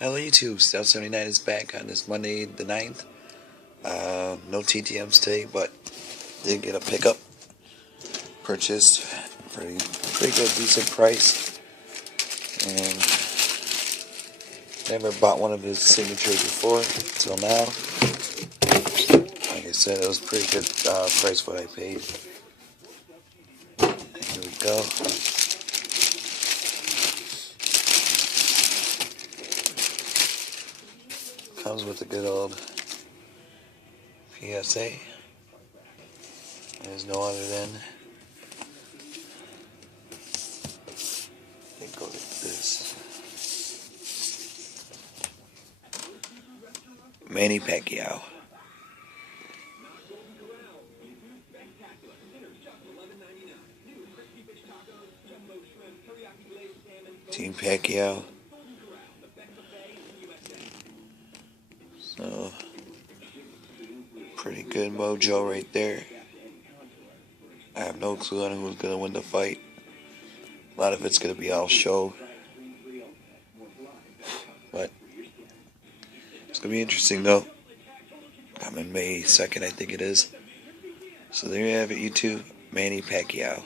Hello YouTube, Stout 79 is back on this Monday the 9th. No TTMs today, but did get a pickup. Purchased pretty good, decent price. And never bought one of his signatures before until now. Like I said, it was pretty good price what I paid. And here we go. Comes with a good old PSA. There's no other than, it goes like this. Manny Pacquiao. Team Pacquiao. So, pretty good Mojo right there. I have no clue on who's going to win the fight. A lot of it's going to be all show. But it's going to be interesting though. Coming May 2nd, I think it is. So there you have it, YouTube. Manny Pacquiao.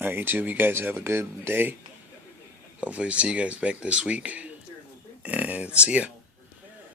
Alright, YouTube, you guys have a good day. Hopefully see you guys back this week. And see ya.